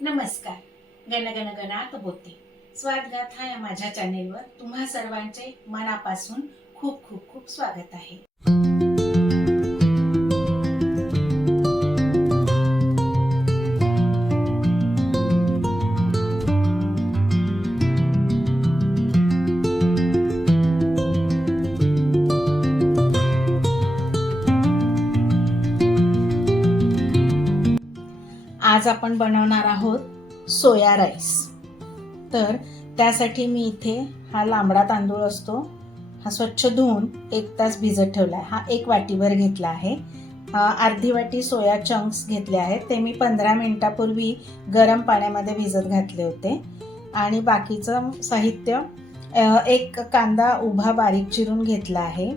नमस्कार. गण गण गणात बोलते. स्वागत आहे माझ्या चॅनेलवर. तुम्हा सर्वांचे मनापासून खूप खूप खूप स्वागत आहे. आज आपण बनवणार आहोत सोया राईस. तर त्यासाठी मी इथे हा लांबडा तांदूळ असतो, हा स्वच्छ धुवून 1 तास भिजत ठेवला आहे. हा 1 वाटीभर घेतला आहे. अर्धी वाटी सोया चंक्स घेतले आहेत. ते मी 15 मिनिटापूर्वी गरम पाण्यामध्ये भिजत घातले होते. आणि बाकीचं साहित्य, 1 कांदा उभा बारीक चिरून घेतला आहे,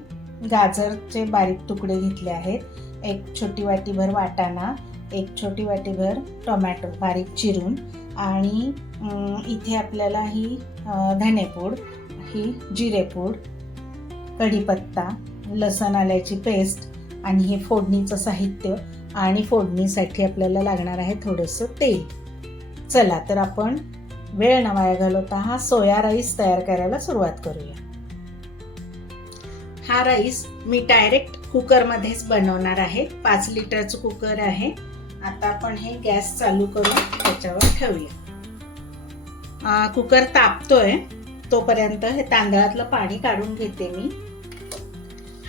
गाजरचे बारीक तुकडे घेतले आहेत, 1 छोटी वाटीभर वाटाणा, 1 छोटी वाटीभर टोमॅटो बारीक चिरून, आणि इथे आपल्याला ही धनेपूड, ही जिरेपूड, कढीपत्ता, लसूण आल्याची पेस्ट, आणि हे फोडणीचं साहित्य. आणि फोडणीसाठी आपल्याला लागणार आहे थोडंसं तेल. चला तर आपण वेळ न वाया घालवता हा सोया राईस तयार करायला सुरुवात करूया. हा राईस मी डायरेक्ट कुकरमध्येच बनवणार आहे. 5 लिटरचं कुकर आहे. आता आपण हे गॅस चालू करून त्याच्यावर ठेवूया. कुकर तापतोय तोपर्यंत हे तांदळातलं पाणी काढून घेते मी.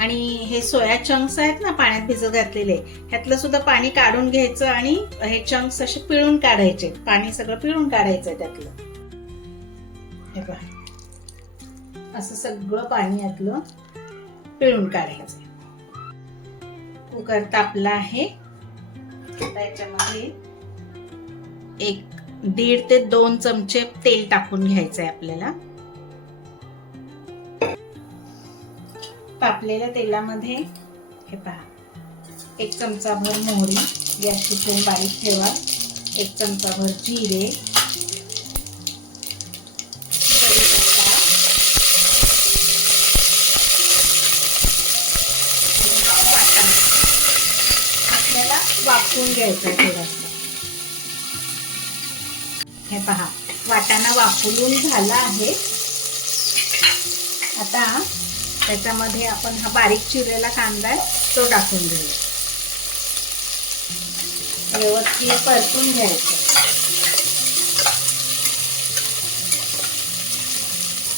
आणि हे सोया चंक्स आहेत ना पाण्यात भिजत घातलेले, ह्यातलं सुद्धा पाणी काढून घ्यायचं आणि हे चंक्स असे पिळून काढायचे. पाणी सगळं पिळून काढायचं त्यातलं. हे पहा, असं सगळं पाणी यातलं पिळून काढायचं. कुकर तापला आहे. त्याच्यामध्ये 1.5 ते 2 चमचे तेल टाकून घ्यायचंय आपल्याला. तापलेल्या तेलामध्ये हे पहा, 1 चमचाभर मोहरी, गॅसची फ्लेम बारीक ठेवा, 1 चमचाभर जिरे, आपल्याला वाफवून घ्यायचा थोडासा. हे पहा, वाटाणा वाफवून झाला आहे. आता त्याच्यामध्ये आपण हा बारीक चिरलेला कांदा आहे तो टाकून घेऊया. व्यवस्थित परतून घ्यायचं.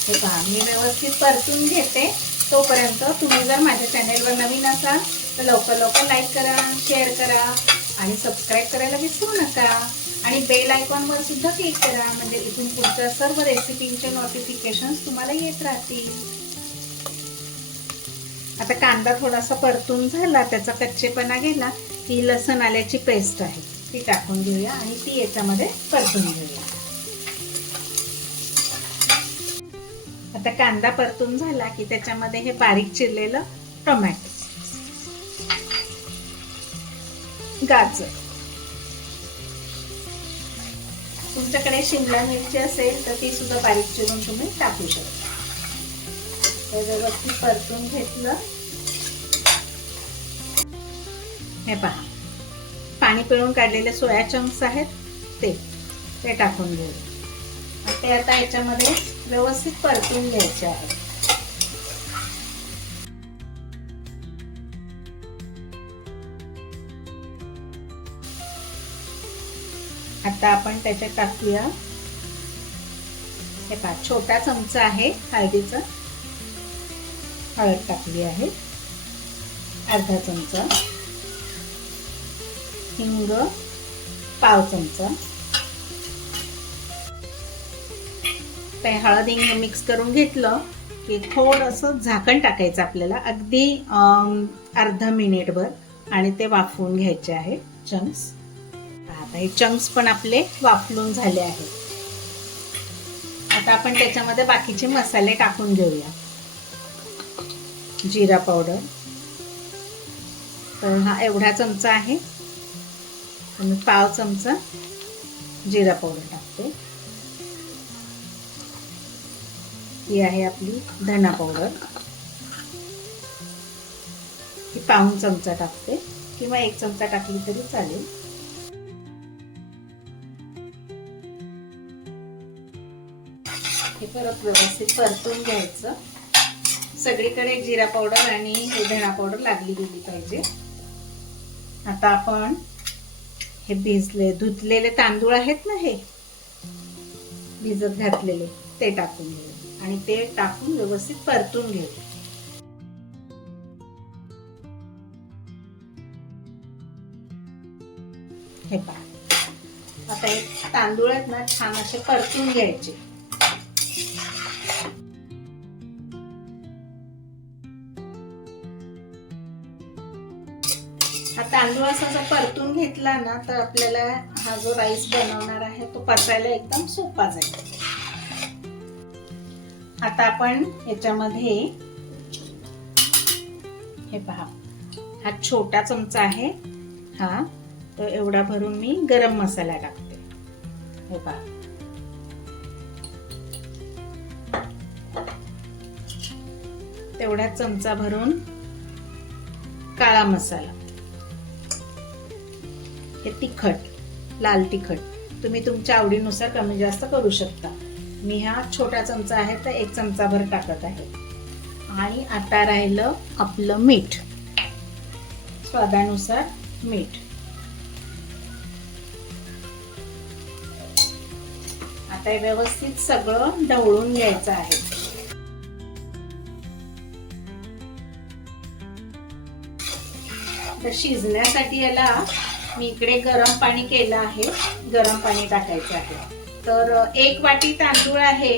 हे पहा, मी व्यवस्थित परतून घेते. तोपर्यंत तुम्ही जर माझ्या चॅनेलवर नवीन असाल तर लवकर लाईक करा, शेअर करा आणि सबस्क्राईब करायला विसरू नका. आणि बेल आयकॉनवर सुद्धा क्लिक करा, म्हणजे इथून पुढच्या सर्व रेसिपींचे नोटिफिकेशन्स तुम्हाला येत राहतील. आता कांदा थोडासा परतून झाला, त्याचा कच्चेपणा गेला की लसूण आल्याची पेस्ट आहे ती टाकून घेऊया आणि ती याच्यामध्ये परतून घेऊया. आता कांदा परतून झाला की त्याच्यामध्ये हे बारीक चिरलेलं टोमॅटो, गाजर, तुमच्याकडे शिमला मिरची असेल तर ती सुद्धा बारीक चिरून तुम्ही टाकू शकता. व्यवस्थित परतून घेतलं. हे पहा, पाणी पिळून काढलेले सोया चंक्स आहेत ते टाकून घेऊ. ते आता याच्यामध्ये व्यवस्थित परतून घ्यायचे आहे. आता आपण त्याच्यात टाकूया, हे पहा, छोटा चमचा आहे हळदीचा, हळद टाकली आहे, अर्धा चमचा हिंग, पाव चमचा. ते हळद हिंग मिक्स करून घेतलं की थोडंसं झाकण टाकायचं आपल्याला, अगदी अर्धा मिनिटभर, आणि ते वाफवून घ्यायचे आहे चंक्स. आता हे चंक्स पण आपले वाफलून झाले आहेत. आता आपण त्याच्यामध्ये बाकीचे मसाले टाकून घेऊया. जिरा पावडर, तर हा एवढा चमचा आहे, आणि पाव चमचा जिरा पावडर टाकते. ही आहे आपली धना पावडर, ही पाऊण चमचा टाकते किंवा 1 चमचा टाकली तरी चालेल. हे परत व्यवस्थित परतून घ्यायचं. सगळीकडे जिरा पावडर आणि हे धणा पावडर लागली गेली पाहिजे. आता आपण हे धुतलेले तांदूळ आहेत ना, हे भिजत घातलेले ते टाकून घेऊ आणि ते टाकून व्यवस्थित परतून घेऊ. हे पहा, आता हे तांदूळ आहेत ना छान असे परतून घ्यायचे. हा तांदूळ असा परतून घेतला ना तर आपल्याला हा जो राईस बनवणार आहे तो पचायला एकदम सोपा जाईल. आता आपण याच्यामध्ये हे पहा, हा छोटा चमचा आहे हा, तर एवढा भरून मी गरम मसाला टाकते. हे पहा, तेवढा चमचा भरून काळा मसाला. हे तिखट, लाल तिखट तुम्ही तुमच्या आवडीनुसार कमी जास्त करू शकता. मी हा छोटा चमचा आहे तर 1 चमचाभर टाकत आहे. आणि आता राहिलं आपलं मीठ, स्वादानुसार मीठ. आता हे व्यवस्थित सगळं ढवळून घ्यायचं आहे. तर शिजण्यासाठी याला मी इकडे गरम पाणी केलं आहे. गरम पाणी टाकायचं आहे. तर 1 वाटी तांदूळ आहे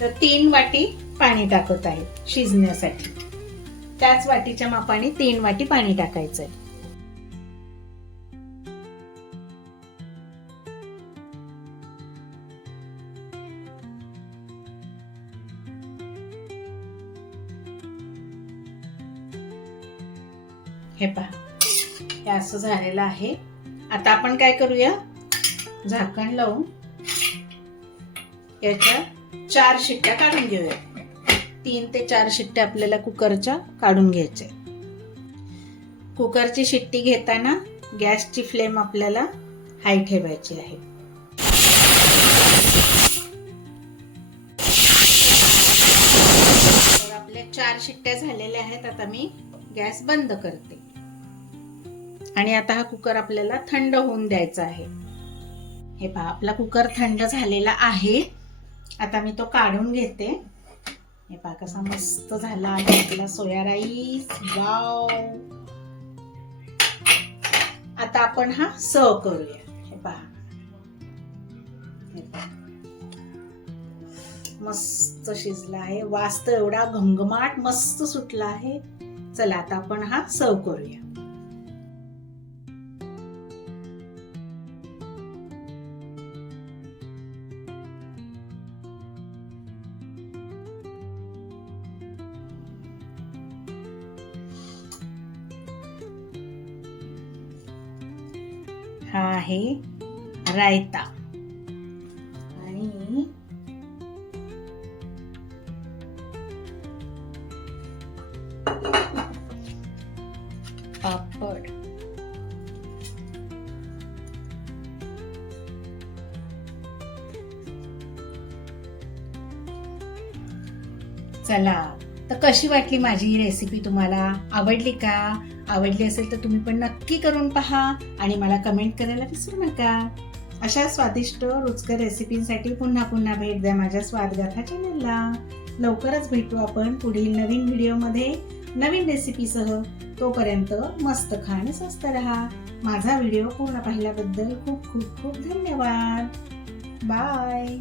तर 3 वाटी पाणी टाकत आहे शिजण्यासाठी. त्याच वाटीच्या मापाने 3 वाटी पाणी टाकायचंय. हे पहा, हे असं झालेलं आहे. आता आपण काय करूया, झाकण लावून याच्या 4 शिट्ट्या काढून घेऊया. 3 ते 4 शिट्ट्या आपल्याला कुकरच्या काढून घ्यायच्या. कुकरची शिट्टी घेताना गॅसची फ्लेम आपल्याला हाय ठेवायची आहे. तर आपल्या 4 शिट्ट्या झालेल्या आहेत. आता मी गॅस बंद करते आणि आता हा कुकर आपल्याला थंड होऊन द्यायचा आहे. हे पहा, आपला कुकर थंड झालेला आहे. आता मी तो काढून घेते. हे पहा कसा मस्त झाला आहे आपला सोया राईस. वाव. आता आपण हा सर्व करूया. हे पहा, मस्त शिजला आहे. वास तर एवढा घमघमाट मस्त सुटला आहे. चला आता आपण हा सर्व करूया. हा आहे रायता आणि पापड. चला, तर कशी वाटली माझी ही रेसिपी? तुम्हाला आवडली का? आवडली असेल तर तुम्ही पण नक्की करून पहा आणि मला कमेंट करायला विसरू नका. अशा स्वादिष्ट रुचकर रेसिपींसाठी पुन्हा पुन्हा भेट द्या माझ्या स्वादगाथा चॅनलला. लवकरच भेटू आपण पुढील नवीन व्हिडिओमध्ये नवीन रेसिपीसह. तोपर्यंत मस्त खा आणि स्वस्त रहा. माझा व्हिडिओ पूर्ण पाहिल्याबद्दल खूप खूप खूप धन्यवाद. बाय.